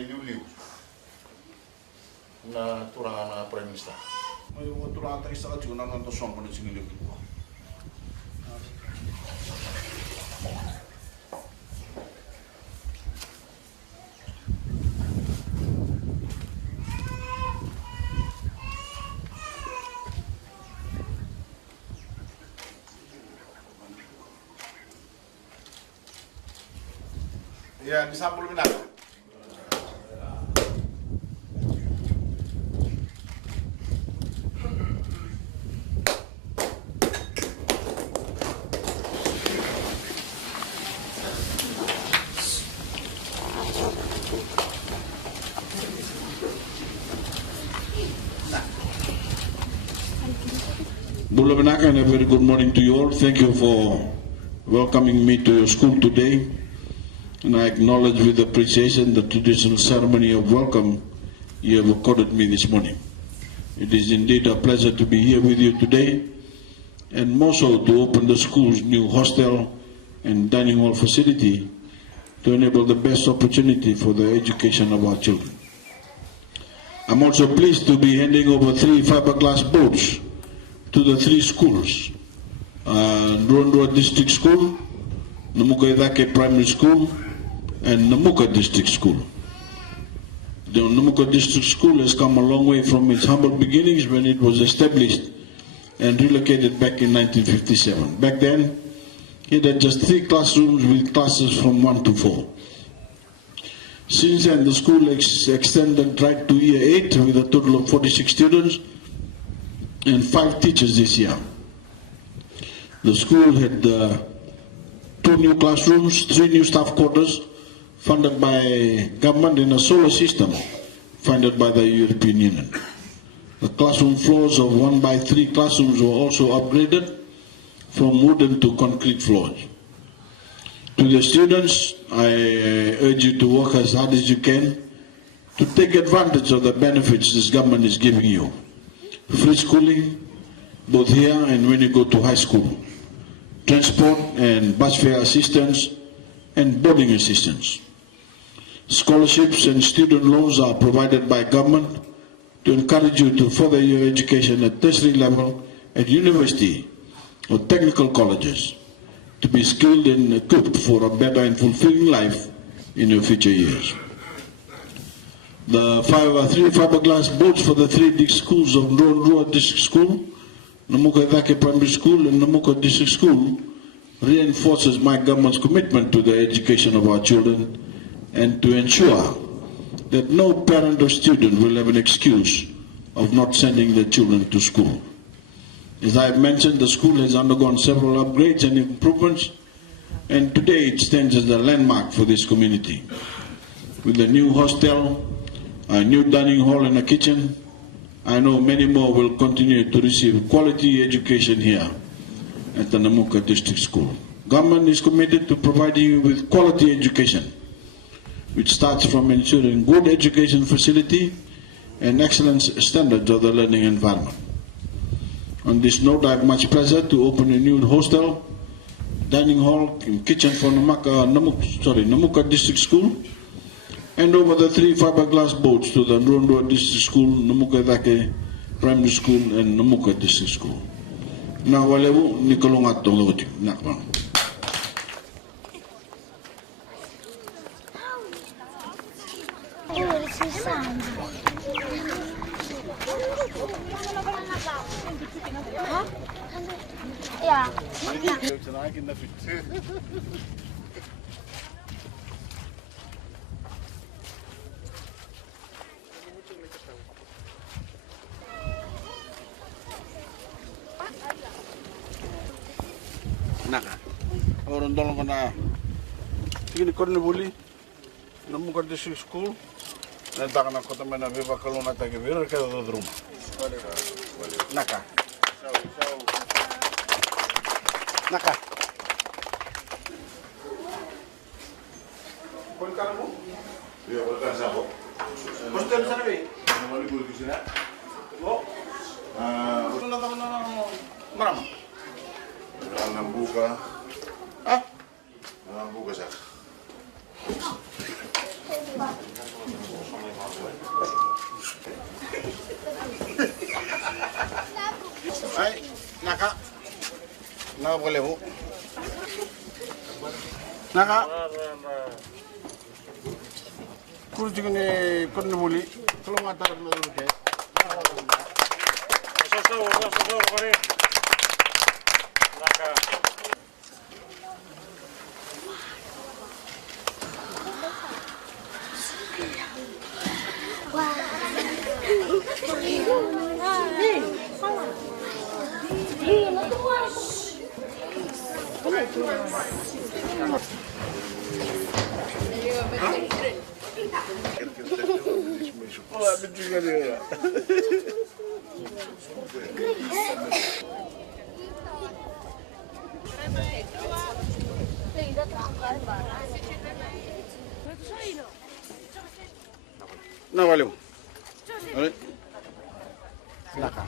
liw-liw na turangan ng Prime Minister. May turangan tayo sa katyo na nantoson ko na singilip ko. Ya, disampul minat. Bula Benaka, and a very good morning to you all. Thank you for welcoming me to your school today. And I acknowledge with appreciation the traditional ceremony of welcome you have accorded me this morning. It is indeed a pleasure to be here with you today, and more so to open the school's new hostel and dining hall facility to enable the best opportunity for the education of our children. I'm also pleased to be handing over 3 fiberglass boats to the 3 schools, Ndrundra District School, Namuka Primary School, and Namuka District School. The Namuka District School has come a long way from its humble beginnings when it was established and relocated back in 1957. Back then, it had just 3 classrooms with classes from 1 to 4. Since then, the school extended right to year 8 with a total of 46 students and 5 teachers this year. The school had 2 new classrooms, 3 new staff quarters, funded by government in a solar system funded by the European Union. The classroom floors of 1x3 classrooms were also upgraded from wooden to concrete floors. To the students, I urge you to work as hard as you can to take advantage of the benefits this government is giving you. Free schooling, both here and when you go to high school. Transport and bus fare assistance and boarding assistance. Scholarships and student loans are provided by government to encourage you to further your education at tertiary level, at university or technical colleges, to be skilled and equipped for a better and fulfilling life in your future years. The 3 fiberglass boats for the 3 schools of Ndrundra District School, Namuka Primary School, and Namuka District School reinforces my government's commitment to the education of our children and to ensure that no parent or student will have an excuse of not sending their children to school. As I have mentioned, the school has undergone several upgrades and improvements, and today it stands as a landmark for this community. With a new hostel, a new dining hall and a kitchen, I know many more will continue to receive quality education here at the Namuka District School. Government is committed to providing you with quality education, which starts from ensuring good education facility and excellent standards of the learning environment. On this note, I have much pleasure to open a new hostel, dining hall, and kitchen for Namuka District School, and over the 3 fiberglass boats to the Ndrundra District School, Namuka Primary School, and Namuka District School. Now, walewu nikolongat tong lawati nakbang. Ja. Naka. Orang tolong kena. Ini korne buli. Namuka District School. Nanti akan aku teman nabi bakal nak lagi biar kita duduk rumah. Naka. Naka. Kau kamu? Ya, bukan siapa. Hostel sana be. Nama ni boleh kisah. Oh. Mana? Alam buka. Ah? Alam buka sah. boleh bu. Naka. Kurus juga nih korne buli. Kalau nggak tahu dulu deh. Oh, ada juga dia. Nah, valeu. Olha. Naka.